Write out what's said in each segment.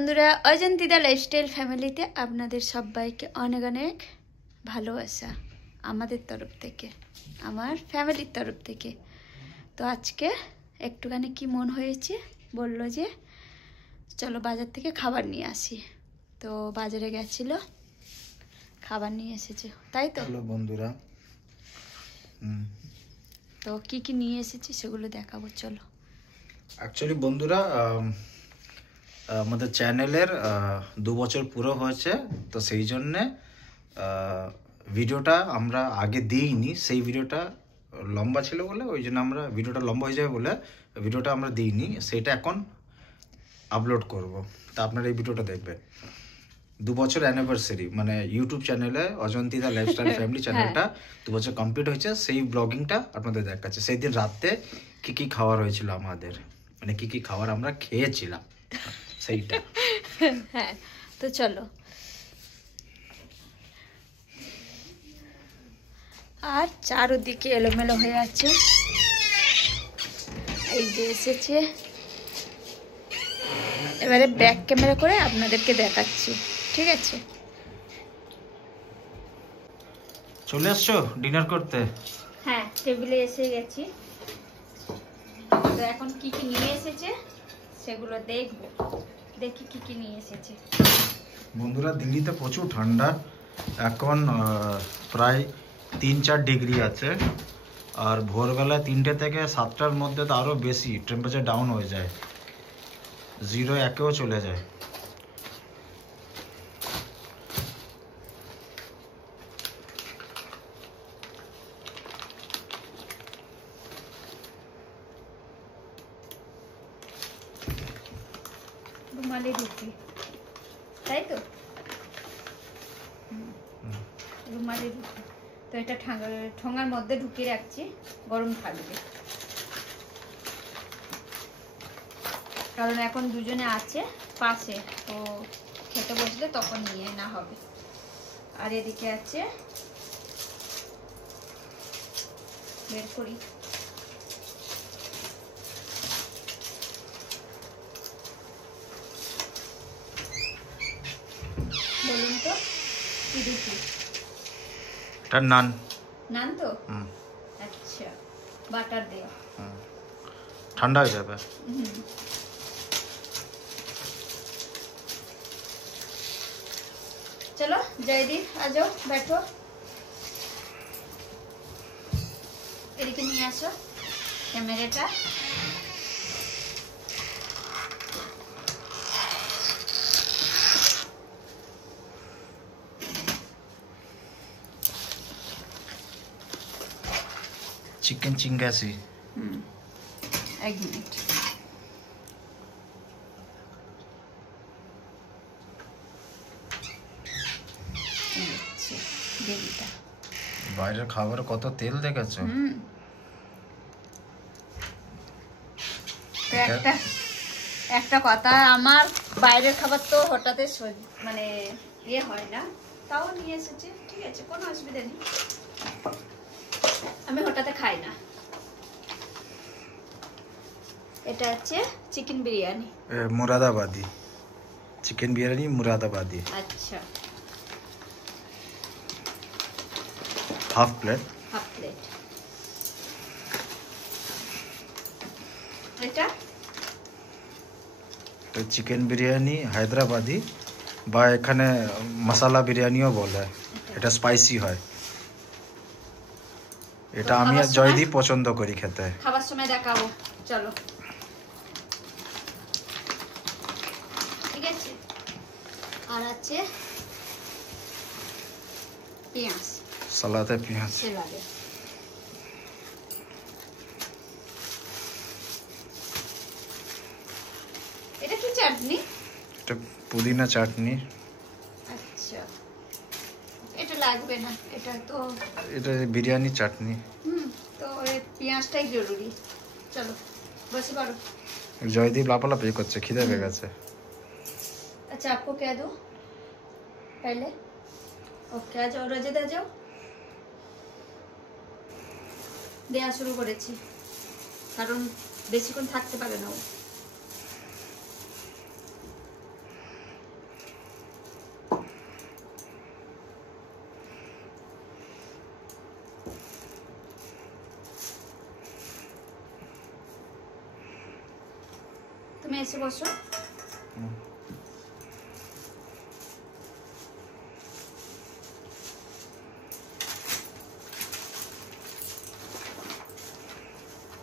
বন্ধুরা, অজন্তিদা লাইফস্টাইল ফ্যামিলিতে আপনাদের সবাইকে অনেক অনেক ভালোবাসা আমাদের তরফ থেকে, আমার ফ্যামিলির তরফ থেকে। তো আজকে একটুখানি কি মন হয়েছে, বললো যে চলো বাজার থেকে খাবার নিয়ে আসি। তো বাজারে গেছিল, খাবার নিয়ে এসেছে, তাই তো? হ্যালো বন্ধুরা, তো কি কি নিয়ে এসেছি সেগুলো দেখাবো, চলো। অ্যাকচুয়ালি বন্ধুরা, আমাদের চ্যানেলের 2 বছর পুরো হয়েছে, তো সেই জন্যে ভিডিওটা আমরা আগে দিইনি। সেই ভিডিওটা লম্বা ছিল বলে, ওই জন্য আমরা ভিডিওটা লম্বা হয়ে যাবে বলে ভিডিওটা আমরা দিইনি। সেইটা এখন আপলোড করব, তা আপনারা এই ভিডিওটা দেখবেন। 2 বছর অ্যানিভার্সারি, মানে ইউটিউব চ্যানেলে অজন্তিদা লাইফস্টাইল ফ্যামিলি চ্যানেলটা 2 বছর কমপ্লিট হয়েছে। সেই ব্লগিংটা আপনাদের দেখাচ্ছে। সেই দিন রাতে কি কি খাবার হয়েছিল আমাদের, মানে কি কি খাবার আমরা খেয়েছিলাম সেইটা। হ্যাঁ, তো চলো। আর চারদিকে এলোমেলো হয়ে আছে। এই যে এসেছে, এবারে ব্যাক ক্যামেরা করে আপনাদেরকে দেখাচ্ছি, ঠিক আছে? চলে আসছো ডিনার করতে? হ্যাঁ, টেবিলে এসে গেছি। তো এখন কি কি নিয়ে এসেছে সেগুলো দেখবো, দেখি কি কি নিয়ে এসেছে। বন্ধুরা, দিল্লিতে প্রচুর ঠান্ডা এখন, প্রায় 3-4 ডিগ্রি আছে। আর ভোরবেলা 3টে থেকে 7টার মধ্যে তো আরও বেশি টেম্পারেচার ডাউন হয়ে যায়, 0-1-এও চলে যায়। রুমালি রুটি, তাই তো? রুমালি রুটি। তো এটা ঠোঙার মধ্যে ঢুকিয়ে রাখছি, গরম থাকবে। কারণ এখন দুজনে আছে পাশে, তো খেতে বসলে তখন নিয়ে না হবে। আর এদিকে আছে, বের করি, বলুন তো কি রুটি? এটা নান। নান তো? আচ্ছা, বাটার দেওয়া, ঠান্ডা হয়ে যাবে। चलो जयदीप आ जाओ, बैठो, এদিকে নিয়ে আসো ক্যামেরাটা। চিকেন চিঙ্গাসি। এক মিনিট। বাইরের খাবার কত তেল দেখেছো? একটা কথা, আমার বাইরের খাবার তো হঠাৎ মানে ইয়ে হয় না, তাও নিয়ে এসেছে, ঠিক আছে, কোনো অসুবিধা নেই। আমি হঠাৎ খাই না। এটা হচ্ছে চিকেন বিরিয়ানি, মুরাদাবাদি চিকেন বিরিয়ানি, মুরাদাবাদি। আচ্ছা, হাফ প্লেট। এটা চিকেন বিরিয়ানি হায়দ্রাবাদি, বা এখানে মশলা বিরিয়ানিও বলে। এটা স্পাইসি হয়। এটা আমি আর জয়দীপ পছন্দ করি খেতে। খাবার সময় দেখাবো, চলো, ঠিক আছে? আর আছে পেঁয়াজ, সালাদে পেঁয়াজ। সালাদে এটা কি চাটনি? এটা পুদিনা চাটনি। আচ্ছা, এটা লাগবে না, এটা তো এটা বিরিয়ানি চাটনি। তো পেঁয়াজটাই জরুরি। চলো বসে পড়ো। জয়দীপ লাপালাপি করছে, খিদে পেয়ে গেছে। अच्छा, आपको क्या दूं पहले? ओके, आ जाओ रजिदा, जाओ, দেয়া শুরু করেছি, কারণ বেশিক্ষণ থাকতে পারে না ও। এসে বসো।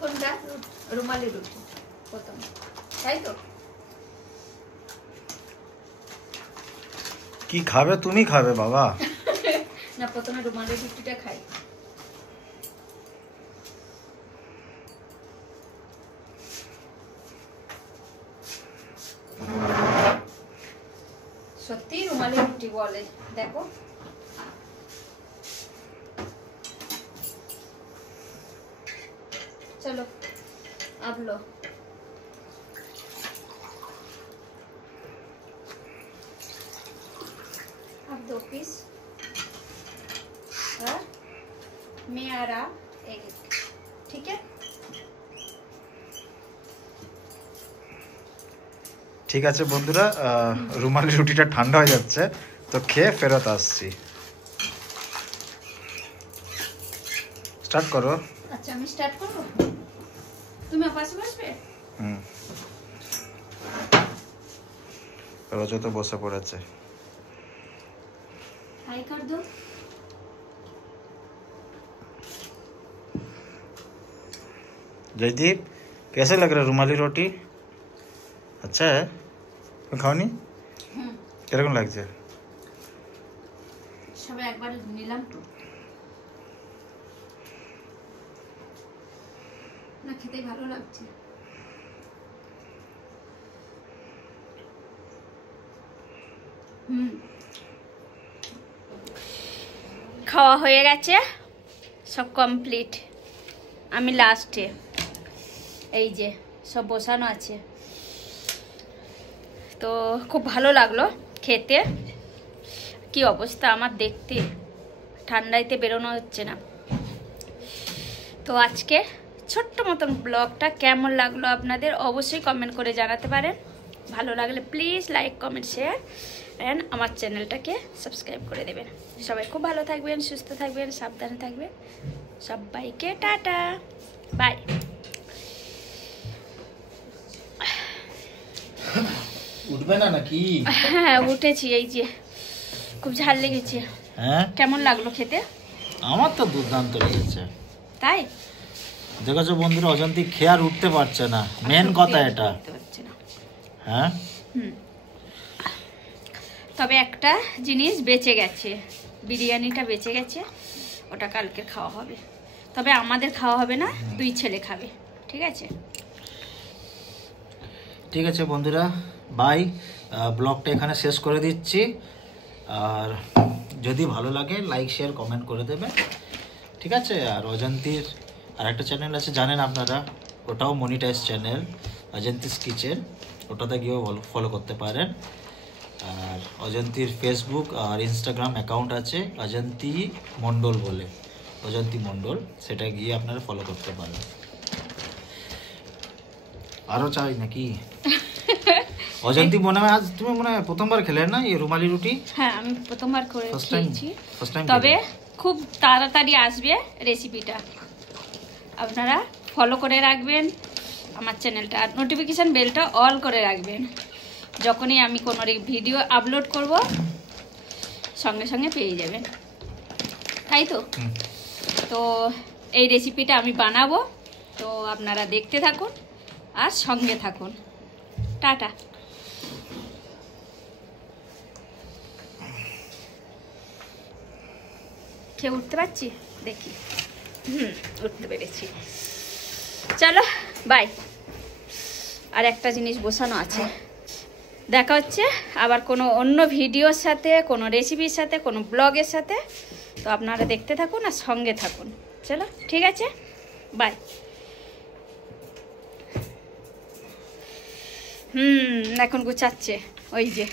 কোনটা? রুমালি রুটি প্রথম, তাই তো? কি খাবে? তুমি খাবে বাবা? না, প্রথমে রুমালি রুটিটা খাই। সত্যি রুমালি রুটি বলে, দেখো। চলো अब लो। अब 2 पीस और मैं आ रहा एक, ठीक है? ঠিক আছে বন্ধুরা, রুমালি রুটিটা ঠান্ডা হয়ে যাচ্ছে, তো খেয়ে ফেরত আসছি। স্টার্ট করো। আচ্ছা, আমি স্টার্ট করব, তুমি পাশে বসবে। রোজা তো বসে পড়েছে। हाय कर दो। जयदीप, कैसे लग रहा है रुमाली रोटी? अच्छा है? तुम खाओ नहीं? কিরকম লাগছে? সবাই একবার নিলাম তো, না খেতে ভালো লাগছে। খাওয়া হয়ে গেছে, সব কমপ্লিট। আমি লাস্টে, এই যে সব বসানো আছে। তো খুব ভালো লাগলো খেতে। কি অবস্থা আমার দেখতে, ঠান্ডাইতে বেরোনো হচ্ছে না। তো আজকে ছোট্ট মতন ব্লগটা কেমন লাগলো আপনাদের অবশ্যই কমেন্ট করে জানাতে পারেন। ভালো লাগলে please like, comment, share and আমার চ্যানেলটাকে সাবস্ক্রাইব করে দেবেন। সবাই খুব ভালো থাকবেন, সুস্থ থাকবেন, সাবধানে থাকবেন। সবাইকে টাটা, বাই। উঠবে না নাকি? হ্যাঁ উঠেছি, এই যে খুব ঝাল লেগেছে। হ্যাঁ, কেমন লাগলো খেতে? আমার তো দুর্দান্ত লেগেছে। তাই দেখেছো বন্ধুরা, অজান্তিক খেয়ে আর উঠতে পারছে না, মেন কথা এটা। হ্যাঁ, তবে একটা জিনিস বেঁচে গেছে, বিরিয়ানিটা বেঁচে গেছে, ওটা কালকে খাওয়া হবে। তবে আমাদের খাওয়া হবে না, 2 ছেলে খাবে, ঠিক আছে? ঠিক আছে বন্ধুরা, বাই। ব্লগটা এখানে শেষ করে দিচ্ছি। আর যদি ভালো লাগে লাইক, শেয়ার, কমেন্ট করে দেবে, ঠিক আছে? আর অজান্তির আর একটা চ্যানেল আছে জানেন আপনারা, ওটাও মনিটাইজ চ্যানেল, অজান্তিস কিচেন, ওটাতে গিয়েও ফলো করতে পারেন। আর অজান্তির ফেসবুক আর ইনস্টাগ্রাম অ্যাকাউন্ট আছে অজান্তি মণ্ডল বলে, অজান্তি মণ্ডল, সেটা গিয়ে আপনারা ফলো করতে পারেন। আরও চাই নাকি? অজান্তি মনে হয় আজ তুমি মনে হয় প্রথমবার খেলে না এই রুমালি রুটি? হ্যাঁ আমি প্রথমবার করে খেয়েছি, ফার্স্ট টাইম। তবে খুব তাড়াতাড়ি আসবে রেসিপিটা, আপনারা ফলো করে রাখবেন আমার চ্যানেলটা, আর নোটিফিকেশান বেলটা অল করে রাখবেন। যখনই আমি কোনো ভিডিও আপলোড করব সঙ্গে সঙ্গে পেয়ে যাবেন, তাই তো? তো এই রেসিপিটা আমি বানাবো, তো আপনারা দেখতে থাকুন আর সঙ্গে থাকুন। টাটা। খেয়ে উঠতে পারছি, দেখি। উঠতে পেরেছি। চলো বাই। আর একটা জিনিস বসানো আছে, দেখা হচ্ছে আবার কোনো অন্য ভিডিওর সাথে, কোনো রেসিপির সাথে, কোনো ব্লগের সাথে। তো আপনারা দেখতে থাকুন আর সঙ্গে থাকুন। চলো ঠিক আছে, বাই। এখন গুছাচ্ছে ওই যে